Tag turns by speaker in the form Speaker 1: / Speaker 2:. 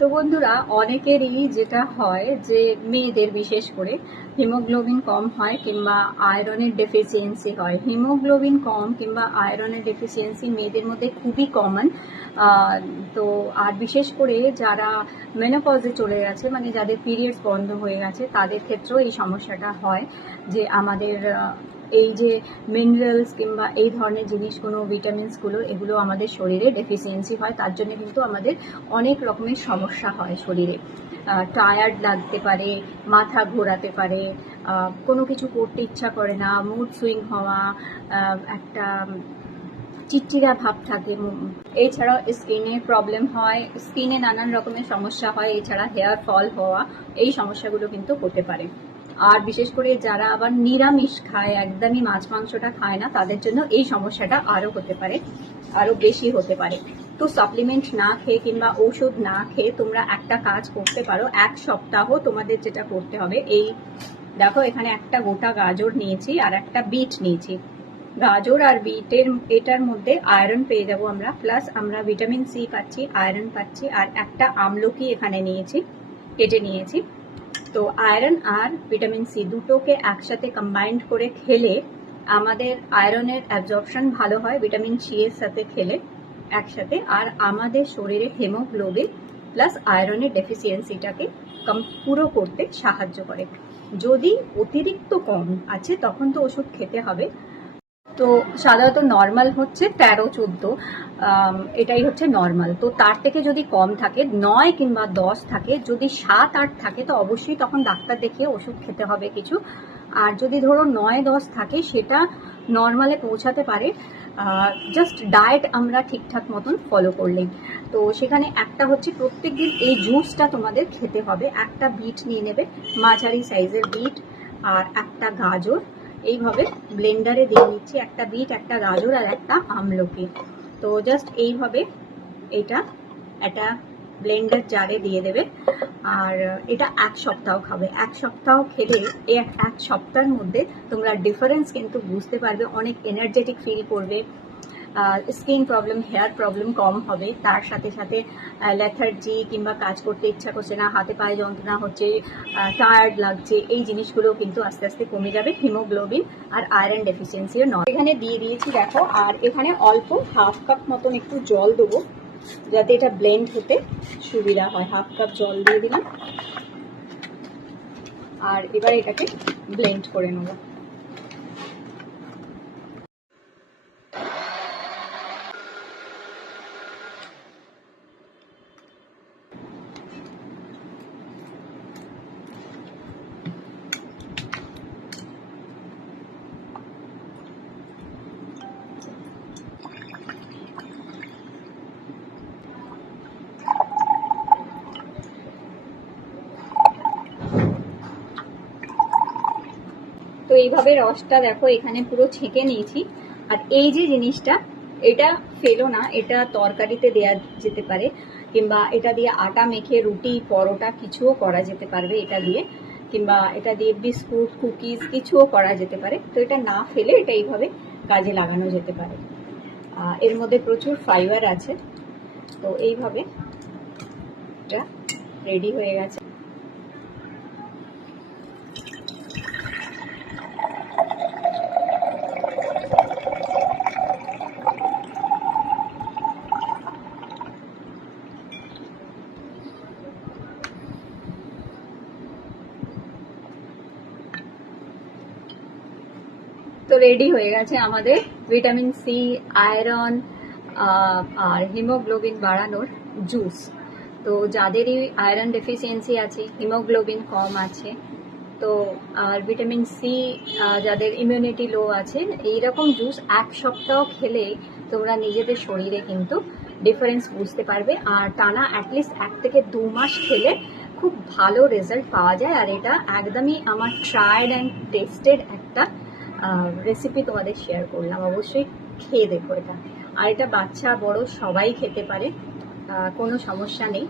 Speaker 1: তো বন্ধুরা, অনেকেরই যেটা হয় যে মেয়েদের বিশেষ করে হিমোগ্লোবিন কম হয় কিংবা আয়রনের ডেফিসিয়েন্সি হয়। হিমোগ্লোবিন কম কিংবা আয়রনের ডেফিসিয়েন্সি মেয়েদের মধ্যে খুবই কমন তো আর বিশেষ করে যারা মেনোপজে চলে গেছে মানে যাদের পিরিয়ডস বন্ধ হয়ে গেছে, তাদের ক্ষেত্রেও এই সমস্যাটা হয় যে আমাদের এই যে মিনারেলস কিংবা এই ধরনের জিনিসগুলো ভিটামিনসগুলো এগুলো আমাদের শরীরে ডেফিসিয়েন্সি হয়। তার জন্য কিন্তু আমাদের অনেক রকমের সমস্যা হয় শরীরে। টায়ার্ড লাগতে পারে, মাথা ঘোরাতে পারে কোনো কিছু করতে ইচ্ছা করে না মুড সুইং হওয়া একটা চিটচিরা ভাব থাকে। এছাড়াও স্কিনে প্রবলেম হয় স্কিনে নানান রকমের সমস্যা হয়, এছাড়া হেয়ার ফল হওয়া, এই সমস্যাগুলো কিন্তু হতে পারে। আর বিশেষ করে যারা আবার নিরামিষ খায়, একদমই মাছ মাংসটা খায় না, তাদের জন্য এই সমস্যাটা আরও হতে পারে, আরও বেশি হতে পারে। তো সাপ্লিমেন্ট না খেয়ে কিংবা ওষুধ না খেয়ে তোমরা একটা কাজ করতে পারো, এক সপ্তাহ তোমাদের যেটা করতে হবে, এই দেখো এখানে একটা গোটা গাজর নিয়েছি আর একটা বিট নিয়েছি। গাজর আর বিটের, এটার মধ্যে আয়রন পেয়ে যাব আমরা প্লাস আমরা ভিটামিন সি পাচ্ছি আয়রন পাচ্ছি, আর একটা আমলকি এখানে নিয়েছি, কেটে নিয়েছি। তো আয়রন আর ভিটামিন সি দুটোকে একসাথে কম্বাইন্ড করে খেলে আমাদের আয়রনের অ্যাবজর্পশন ভালো হয় ভিটামিন সি এর সাথে খেলে একসাথে। আর আমাদের শরীরে হেমোগ্লোবিন প্লাস আয়রনের ডেফিসিয়েন্সিটাকে পুরো করতে সাহায্য করে। যদি অতিরিক্ত কম আছে, তখন তো ওষুধ খেতে হবে। তো সাধারণত নর্মাল হচ্ছে তেরো, চোদ্দ এটাই হচ্ছে নর্মাল তো তার থেকে যদি কম থাকে, নয় কিংবা দশ থাকে, যদি সাত, আট থাকে, তো অবশ্যই তখন ডাক্তার দেখিয়ে ওষুধ খেতে হবে কিছু। আর যদি ধরো নয়, দশ থাকে, সেটা নর্মালে পৌঁছাতে পারে। জাস্ট ডায়েট আমরা ঠিকঠাক মতন ফলো করলেই। তো সেখানে একটা হচ্ছে প্রত্যেক দিন এই জুসটা তোমাদের খেতে হবে। একটা বিট নিয়ে নেবে, মাঝারি সাইজের বিট, আর একটা গাজর। এইভাবে ব্লেন্ডারে দিয়ে নিচ্ছি একটা বিট, একটা গাজর আর একটা আমলকি। তো জাস্ট এইভাবে এটা একটা ব্লেন্ডার জারে দিয়ে দেবে। আর এটা এক সপ্তাহ খাবে। এক সপ্তাহ খেলে এক সপ্তাহের মধ্যে তোমরা ডিফারেন্স কিন্তু বুঝতে পারবে, অনেক এনার্জেটিক ফিল করবে। স্কিন প্রবলেম হেয়ার প্রবলেম কম হবে। তার সাথে সাথে লেথার্জি কিংবা কাজ করতে ইচ্ছা করছে না, হাতে পায়ে যন্ত্রণা হচ্ছে টায়ার্ড লাগছে, এই জিনিসগুলো কিন্তু আস্তে আস্তে কমে যাবে হিমোগ্লোবিন আর আয়রন ডেফিসিয়েন্সিও নয়। এখানে দিয়ে দিয়েছি, দেখো, আর এখানে অল্প হাফ কাপ মতন একটু জল দেবো, যাতে এটা ব্লেন্ড হতে সুবিধা হয়। হাফ কাপ জল দিয়ে দিলাম। আর এবার এটাকে ব্লেন্ড করে নেব। এইভাবে রসটা দেখো, এখানে পুরো ছেঁকে নিয়েছি। আর এই যে জিনিসটা, এটা ফেলো না, এটা তরকারিতে দেয়া যেতে পারে, কিংবা এটা দিয়ে আটা মেখে রুটি, পরোটা কিছুও করা যেতে পারবে এটা দিয়ে, কিংবা এটা দিয়ে বিস্কুট, কুকিজ কিছুও করা যেতে পারে। তো এটা না ফেলে এটা এইভাবে কাজে লাগানো যেতে পারে। এর মধ্যে প্রচুর ফাইবার আছে। তো এইভাবে এটা রেডি হয়ে গেছে। তো রেডি হয়ে গেছে আমাদের ভিটামিন সি আয়রন আর হিমোগ্লোবিন বাড়ানোর জুস তো যাদেরই আয়রন ডেফিসিয়েন্সি আছে হিমোগ্লোবিন কম আছে, তো আর ভিটামিন সি যাদের ইমিউনিটি লো আছে, এইরকম জুস এক সপ্তাহ খেলে তোমরা নিজেদের শরীরে কিন্তু ডিফারেন্স বুঝতে পারবে। আর টানা অ্যাটলিস্ট এক থেকে দু মাস খেলে খুব ভালো রেজাল্ট পাওয়া যায়। আর এটা একদমই আমার ট্রায়েড অ্যান্ড টেস্টেড একটা রেসিপি তোমাদের শেয়ার করলাম। অবশ্যই খেয়ে দেখো এটা। আর এটা বাচ্চা, বড়, সবাই খেতে পারে। কোনো সমস্যা নেই।